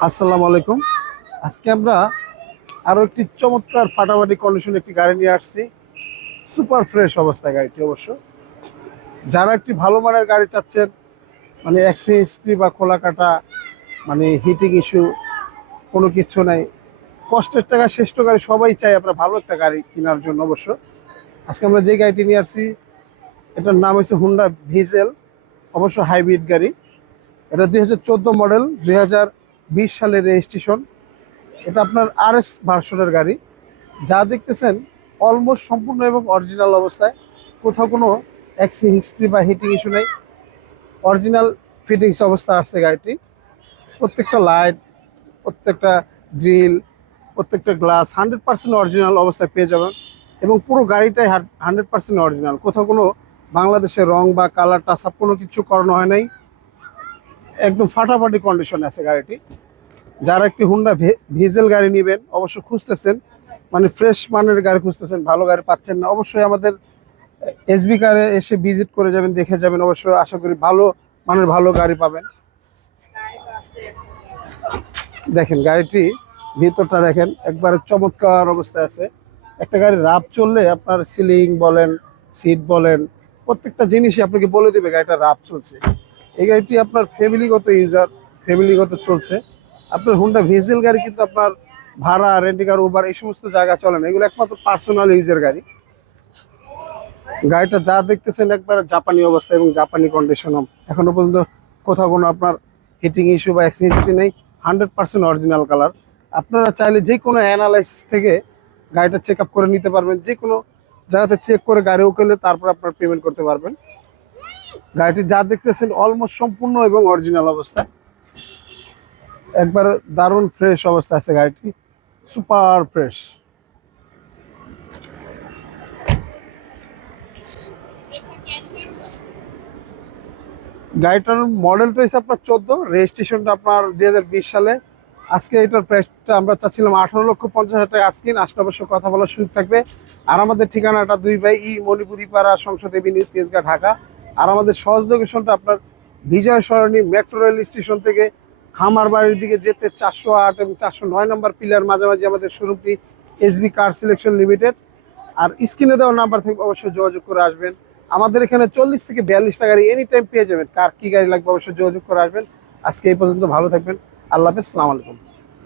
আসসালামু আলাইকুম। আজকে আমরা আরো একটি চমৎকার ফাটাফাটি কন্ডিশন একটি গাড়ি নিয়ে আসছি। সুপার ফ্রেশ অবস্থায় গাড়িটি অবশ্য। যারা একটি ভালো মানের গাড়ি চাচ্ছেন, মানে অ্যাক্সিডেন্ট হিস্ট্রি বা খোলা কাটা, মানে হিটিং ইস্যু কোনো কিছু নাই, কষ্টের টাকা শ্রেষ্ঠ গাড়ি সবাই চাই আমরা ভালো একটা গাড়ি কেনার জন্য অবশ্য। আজকে আমরা যে গাড়িটি নিয়ে আসছি এটার নাম হচ্ছে হুন্ডা ভিজেল, অবশ্য হাইব্রিড গাড়ি। এটা 2014 মডেল, 2020 সালের রেজিস্ট্রেশন। এটা আপনার আরএস ভার্সনের গাড়ি। যা দেখতেছেন অলমোস্ট সম্পূর্ণ এবং অরিজিনাল অবস্থায়, কোথাও কোনো অ্যাক্সিডেন্ট হিস্ট্রি বা হিটিং ইস্যু নেই। অরিজিনাল ফিটিংস অবস্থা আছে গাড়িটি। প্রত্যেকটা লাইট, প্রত্যেকটা গ্রিল, প্রত্যেকটা গ্লাস 100% অরিজিনাল অবস্থায় পেয়ে যাবেন। এবং পুরো গাড়িটাই 100% অরিজিনাল, কোথাও কোনো বাংলাদেশের রং বা কালার টাচ আপ কোনো কিছু করানো হয় নাই। একদম ফাটাফাটি কন্ডিশনে আছে গাড়িটি। যারা একটি হুন্ডা ভিজেল গাড়ি নেবেন, অবশ্য খুঁজতেছেন, মানে ফ্রেশ মানের গাড়ি খুঁজতেছেন, ভালো গাড়ি পাচ্ছেন না, অবশ্যই আমাদের এসবি কারে এসে ভিজিট করে যাবেন, দেখে যাবেন। অবশ্যই আশা করি ভালো মানের ভালো গাড়ি পাবেন। দেখেন গাড়িটি ভিতরটা দেখেন, একবারে চমৎকার অবস্থায় আছে। একটা গাড়ি রাফ চললে আপনার সিলিং বলেন, সিট বলেন, প্রত্যেকটা জিনিসই আপনাকে বলে দেবে গাড়িটা রাফ চলছে। এই গাড়িটি আপনার ফ্যামিলিগত ইউজার, ফ্যামিলিগত চলছে। আপনার হুন্ডা ভিজেল গাড়ি কিন্তু আপনার ভাড়া, রেন্টিকার, উবার এই সমস্ত জায়গা চলে না, এগুলো একমাত্র পার্সোনাল ইউজের গাড়ি। গাড়িটা যা দেখতেছেন একবার জাপানি অবস্থা এবং জাপানি কন্ডিশন। এখনো পর্যন্ত কোথাও কোনো আপনার হিটিং ইস্যু বা অ্যাক্সিডেন্ট নেই। 100% অরিজিনাল কালার। আপনারা চাইলে যে কোনো অ্যানালাইসিস থেকে গাড়িটা চেক আপ করে নিতে পারবেন, যে কোনো জায়গাতে চেক করে গাড়ি ওকেলে তারপর আপনার পেমেন্ট করতে পারবেন। গাড়িটি যা দেখতেছেন অলমোস্ট সম্পূর্ণ এবং অরিজিনাল অবস্থা, একবার দারুণ ফ্রেশ অবস্থা আছে গাড়িটি, সুপার ফ্রেশ। গাড়িটার মডেলটা হচ্ছে আপনার 14, রেজিস্ট্রেশনটা আপনার 2020 সালে। আজকে এটার প্রাইসটা আমরা চাচ্ছিলাম 18,50,000 টাকা। আজকে আসলে অবশ্য কথা বলার সুযোগ থাকবে। আর আমাদের ঠিকানাটা 2 বাই ই মণিপুরি পাড়া, সংসদ এভিনিউ, তেজগাঁ, ঢাকা। আর আমাদের সহজ লোকেশনটা আপনার বিজয় সরণি মেট্রো রেল স্টেশন থেকে খামার বাড়ির দিকে যেতে 408 এবং 409 নম্বর পিলার মাঝামাঝি আমাদের শোরুমটি এসবি কার সিলেকশন লিমিটেড। আর স্ক্রিনে দেওয়া নাম্বার থেকে অবশ্যই যোগাযোগ করে আসবেন। আমাদের এখানে 40 থেকে 42টা গাড়ি এনি টাইম পেয়ে যাবেন। কার কি গাড়ি লাগবে অবশ্যই যোগাযোগ করে আসবেন। আজকে এই পর্যন্ত, ভালো থাকবেন। আল্লাহ হাফেজ, আসসালামু আলাইকুম।